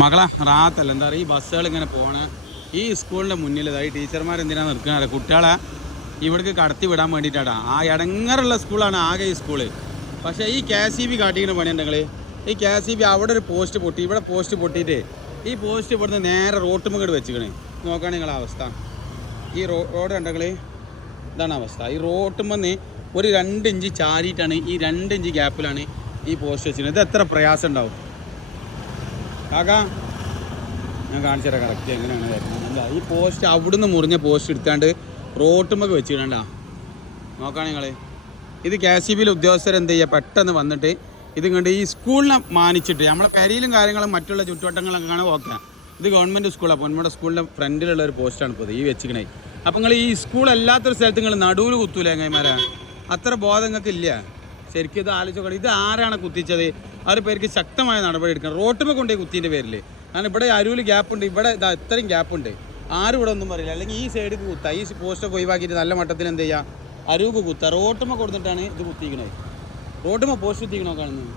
മകളെ റാത്തല്ല എന്താ പറയുക ഈ ബസ്സുകൾ ഇങ്ങനെ പോണ് ഈ സ്കൂളിൻ്റെ മുന്നിൽ ഈ ടീച്ചർമാർ എന്തിനാണ് നിൽക്കുന്നത് കുട്ടികളെ ഇവിടേക്ക് കടത്തി വിടാൻ വേണ്ടിയിട്ടാണ് ആ ഇടങ്ങറുള്ള സ്കൂളാണ് ആകെ ഈ സ്കൂള്. പക്ഷേ ഈ KCB കാട്ടിക്കുന്ന പണിയുണ്ടെങ്കിൽ ഈ KCB അവിടെ ഒരു പോസ്റ്റ് പൊട്ടി ഇവിടെ പോസ്റ്റ് പൊട്ടിയിട്ട് ഈ പോസ്റ്റ് ഇവിടുന്ന് നേരെ റോട്ടുമുകട് വെച്ചിക്കണേ. നോക്കുകയാണ് നിങ്ങളെ അവസ്ഥ. ഈ റോഡ് കണ്ടെങ്കിൽ ഇതാണ് അവസ്ഥ. ഈ റോട്ടുമെന്ന് ഒരു 2 ഇഞ്ച് ചാരിയിട്ടാണ് ഈ 2 ഇഞ്ച് ഗ്യാപ്പിലാണ് ഈ പോസ്റ്റ് വെച്ചിരുന്നത്. ഇത് എത്ര പ്രയാസം ഉണ്ടാവും കാക്കാ? ഞാൻ കാണിച്ചു തരാം കറക്റ്റ് എങ്ങനെയാണ് വരുന്നത്. ഈ പോസ്റ്റ് അവിടുന്ന് മുറിഞ്ഞ പോസ്റ്റ് എടുത്താണ്ട് റോട്ടുമൊക്കെ വെച്ചിടണ്ട. നോക്കുകയാണ് നിങ്ങൾ. ഇത് KCBയിലെ ഉദ്യോഗസ്ഥർ എന്ത് ചെയ്യുക, പെട്ടെന്ന് വന്നിട്ട് ഇത് കണ്ട് ഈ സ്കൂളിനെ മാനിച്ചിട്ട് നമ്മളെ പെരിയിലും കാര്യങ്ങളും മറ്റുള്ള ചുറ്റുവട്ടങ്ങളൊക്കെ കാണാൻ ഓക്കെ. ഇത് ഗവൺമെൻറ് സ്കൂളാണ്. പൊന്മുട സ്കൂളിൻ്റെ ഫ്രണ്ടിലുള്ള ഒരു പോസ്റ്റാണ് ഇപ്പോൾ ഈ വെച്ചിക്കണേ. അപ്പം നിങ്ങൾ ഈ സ്കൂൾ അല്ലാത്തൊരു സ്ഥലത്ത് നിങ്ങൾ നടുവിൽ കുത്തൂല എങ്ങന്മാരാ? അത്ര ബോധം നിങ്ങൾക്ക് ഇല്ല. ശരിക്കും ഇത് ആലോചിച്ചോക്കണം. ഇത് ആരാണ് കുത്തിച്ചത്? അവർ പേർക്ക് ശക്തമായ നടപടി എടുക്കണം. റോട്ടുമ്പോൾ കൊണ്ടുപോയി കുത്തിൻ്റെ പേരിൽ. കാരണം ഇവിടെ അരുവിൽ ഗ്യാപ്പുണ്ട്, ഇവിടെ ഇതാ ഇത്രയും ഗ്യാപ്പുണ്ട്. ആരും ഇവിടെ ഒന്നും പറയില്ല. അല്ലെങ്കിൽ ഈ സൈഡിൽ കുത്താം. ഈ പോസ്റ്റൊക്കെ ഒഴിവാക്കിയിട്ട് നല്ല മട്ടത്തിൽ എന്ത് ചെയ്യുക, അരുവ് കുത്തുക. റോട്ടുമ്പോൾ കൊടുത്തിട്ടാണ് ഇത് കുത്തിക്കണത്. റോട്ടുമ്പോൾ പോസ്റ്റ് കുത്തിക്കണോ കാണുന്നത്.